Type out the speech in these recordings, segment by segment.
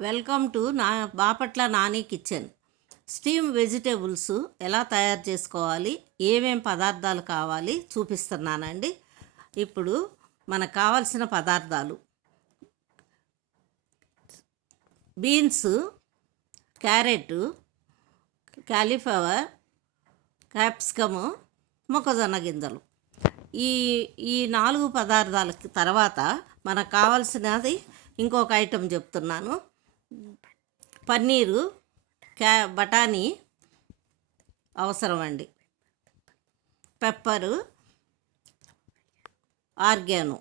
Welcome to నా Bapatla Nani kitchen. Steam vegetables ఎలా తయారు చేసుకోవాలి, ఏమేం పదార్థాలు కావాలి చూపిస్తున్నానండి. ఇప్పుడు మనకు కావాల్సిన పదార్థాలు: బీన్స్, క్యారెట్, కాలీఫ్లవర్, క్యాప్సికము, మొక్కజొన్న గింజలు. ఈ ఈ 4 పదార్థాలకి తర్వాత మనకు కావాల్సినది ఇంకొక ఐటెం చెప్తున్నాను. పన్నీరు, బఠానీ అవసరం అండి, పెప్పరు, ఆర్గానో,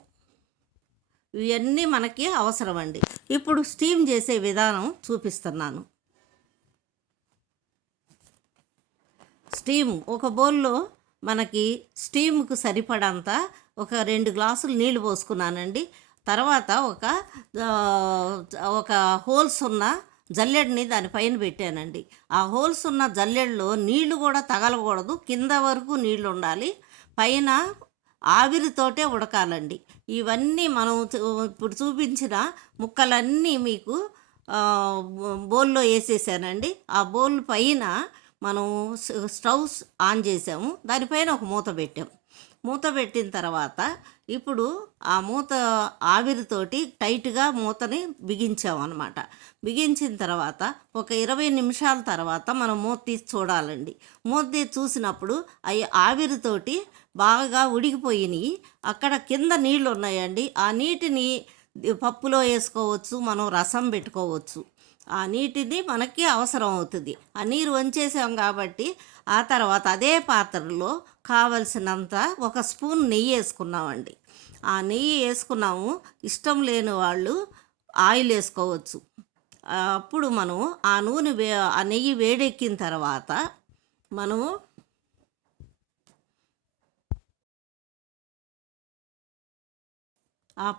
ఇవన్నీ మనకి అవసరం అండి. ఇప్పుడు స్టీమ్ చేసే విధానం చూపిస్తున్నాను. స్టీమ్ ఒక బౌల్లో మనకి స్టీమ్కు సరిపడంత ఒక 2 గ్లాసులు నీళ్లు పోసుకున్నానండి. తర్వాత ఒక హోల్స్ ఉన్న జల్లెడని దానిపైన పెట్టానండి. ఆ హోల్స్ ఉన్న జల్లెడలో నీళ్లు కూడా తగలకూడదు, కింద వరకు నీళ్లు ఉండాలి, పైన ఆవిరితోటే ఉడకాలండి. ఇవన్నీ మనం ఇప్పుడు చూపించిన ముక్కలన్నీ మీకు బౌల్లో వేసేసానండి. ఆ బౌల్ పైన మనం స్టవ్ ఆన్ చేసాము, దానిపైన ఒక మూత పెట్టాం. మూత పెట్టిన తర్వాత ఇప్పుడు ఆ మూత ఆవిరితోటి టైట్గా మూతని బిగించామన్నమాట. బిగించిన తర్వాత ఒక 20 నిమిషాల తర్వాత మనం మూత తీసి చూడాలండి. మూత తీసి చూసినప్పుడు అవి ఆవిరితోటి బాగా ఉడికిపోయినాయి. అక్కడ కింద నీళ్ళు ఉన్నాయండి. ఆ నీటిని పప్పులో వేసుకోవచ్చు, మనం రసం పెట్టుకోవచ్చు. ఆ నీటిని మనకి అవసరం అవుతుంది. ఆ నీరు వంచేసాం కాబట్టి ఆ తర్వాత అదే పాత్రలో కావలసినంత ఒక స్పూన్ నెయ్యి వేసుకున్నామండి. ఆ నెయ్యి వేసుకున్నాము. ఇష్టం లేని వాళ్ళు ఆయిల్ వేసుకోవచ్చు. అప్పుడు మనం ఆ నెయ్యి వేడెక్కిన తర్వాత మనము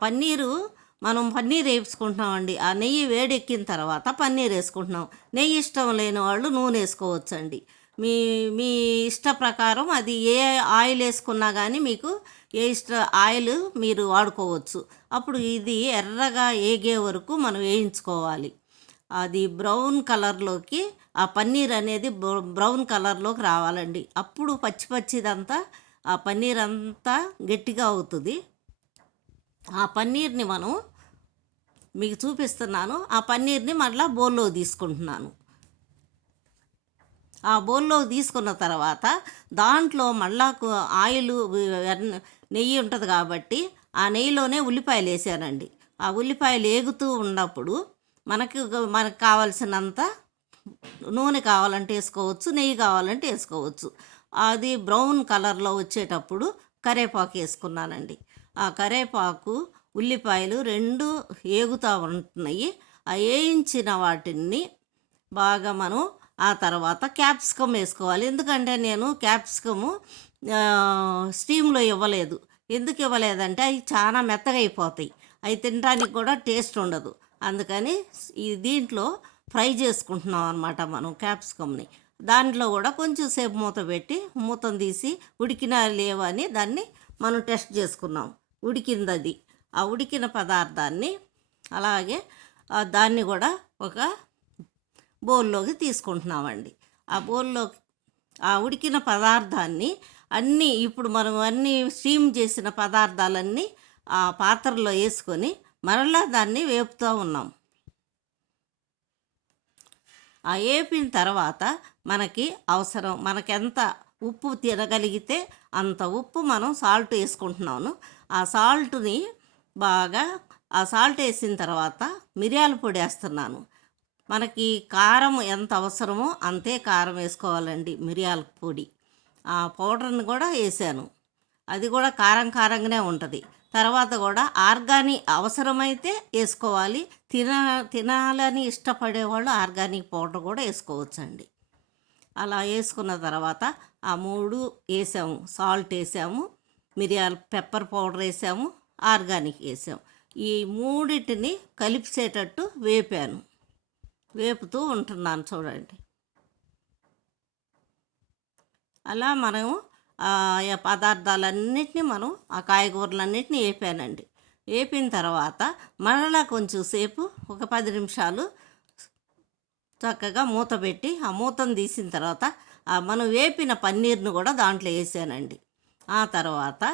పన్నీర్ వేసుకుంటున్నామండి. ఆ నెయ్యి వేడెక్కిన తర్వాత పన్నీర్ వేసుకుంటున్నాం. నెయ్యి ఇష్టం లేని వాళ్ళు నూనె వేసుకోవచ్చండి. మీ మీ ఇష్ట ప్రకారం అది ఏ ఆయిల్ వేసుకున్నా కానీ మీకు ఆయిల్ మీరు వాడుకోవచ్చు. అప్పుడు ఇది ఎర్రగా ఏగే వరకు మనం వేయించుకోవాలి. అది బ్రౌన్ కలర్లోకి, ఆ పన్నీర్ అనేది బ్రౌన్ కలర్లోకి రావాలండి. అప్పుడు పచ్చిదంతా ఆ పన్నీర్ అంతా గట్టిగా అవుతుంది. ఆ పన్నీర్ని మీకు చూపిస్తున్నాను. ఆ పన్నీర్ని మళ్ళీ బౌల్లో తీసుకుంటున్నాను. ఆ బౌల్లో తీసుకున్న తర్వాత దాంట్లో మళ్ళా ఆయిల్, నెయ్యి ఉంటుంది కాబట్టి ఆ నెయ్యిలోనే ఉల్లిపాయలు వేసానండి. ఆ ఉల్లిపాయలు వేగుతూ ఉన్నప్పుడు మనకు కావాల్సినంత నూనె కావాలంటే వేసుకోవచ్చు, నెయ్యి కావాలంటే వేసుకోవచ్చు. అది బ్రౌన్ కలర్లో వచ్చేటప్పుడు కరివేపాకు వేసుకున్నానండి. ఆ కరివేపాకు, ఉల్లిపాయలు 2 వేగుతూ ఉంటున్నాయి. ఆ వేయించిన వాటిని బాగా మనం ఆ తర్వాత క్యాప్సికమ్ వేసుకోవాలి. ఎందుకంటే నేను క్యాప్సికము స్టీమ్లో ఇవ్వలేదు. ఎందుకు ఇవ్వలేదంటే అవి చాలా మెత్తగా అయిపోతాయి, అవి తినడానికి కూడా టేస్ట్ ఉండదు. అందుకని దీంట్లో ఫ్రై చేసుకుంటున్నాం అనమాట మనం క్యాప్సికమ్ని. దాంట్లో కూడా కొంచెం సేపు మూత పెట్టి మూతను తీసి ఉడికినా లేవని దాన్ని మనం టెస్ట్ చేసుకున్నాం. ఉడికింది అది. ఆ ఉడికిన పదార్థాన్ని అలాగే దాన్ని కూడా ఒక బౌల్లోకి తీసుకుంటున్నామండి. ఆ బౌల్లోకి ఆ ఉడికిన పదార్థాన్ని ఇప్పుడు మనం స్టీమ్ చేసిన పదార్థాలన్నీ ఆ పాత్రలో వేసుకొని మరలా దాన్ని వేపుతూ ఉన్నాం. ఆ వేపిన తర్వాత మనకెంత ఉప్పు తినగలిగితే అంత ఉప్పు మనం సాల్ట్ వేసుకుంటున్నాను. ఆ సాల్ట్ వేసిన తర్వాత మిరియాల పొడి వేస్తున్నాను. మనకి కారం ఎంత అవసరమో అంతే కారం వేసుకోవాలండి. మిరియాల పొడి ఆ పౌడర్ని కూడా వేసాను. అది కూడా కారంగానే ఉంటుంది. తర్వాత కూడా ఆర్గానిక్ అవసరమైతే వేసుకోవాలి. తినాలని ఇష్టపడేవాళ్ళు ఆర్గానిక్ పౌడర్ కూడా వేసుకోవచ్చండి. అలా వేసుకున్న తర్వాత ఆ 3 వేసాము. సాల్ట్ వేసాము, పెప్పర్ పౌడర్ వేసాము, ఆర్గానిక్ వేసాము. ఈ మూడింటిని కలిపేటట్టు వేపుతూ ఉంటున్నాను చూడండి. అలా మనం పదార్థాలన్నింటినీ ఆ కాయగూరలన్నింటినీ వేపానండి. వేపిన తర్వాత మరలా కొంచెం సేపు ఒక 10 నిమిషాలు చక్కగా మూత పెట్టి ఆ మూతను తీసిన తర్వాత మనం వేపిన పన్నీర్ను కూడా దాంట్లో వేసానండి. ఆ తర్వాత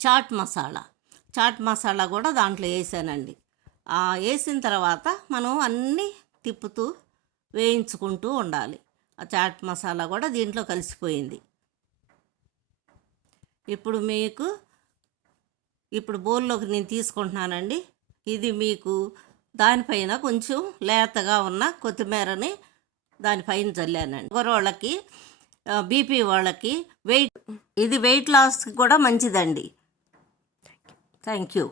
చాట్ మసాలా కూడా దాంట్లో వేసానండి. వేసిన తర్వాత మనం అన్నీ తిప్పుతూ వేయించుకుంటూ ఉండాలి. ఆ చాట్ మసాలా కూడా దీంట్లో కలిసిపోయింది. ఇప్పుడు బౌల్లోకి నేను తీసుకుంటున్నానండి. ఇది మీకు దానిపైన కొంచెం లేతగా ఉన్న కొత్తిమీరని దానిపైన చల్లానండి. షుగర్ వాళ్ళకి, బీపీ వాళ్ళకి ఇది వెయిట్ లాస్కి కూడా మంచిదండి. Thank you.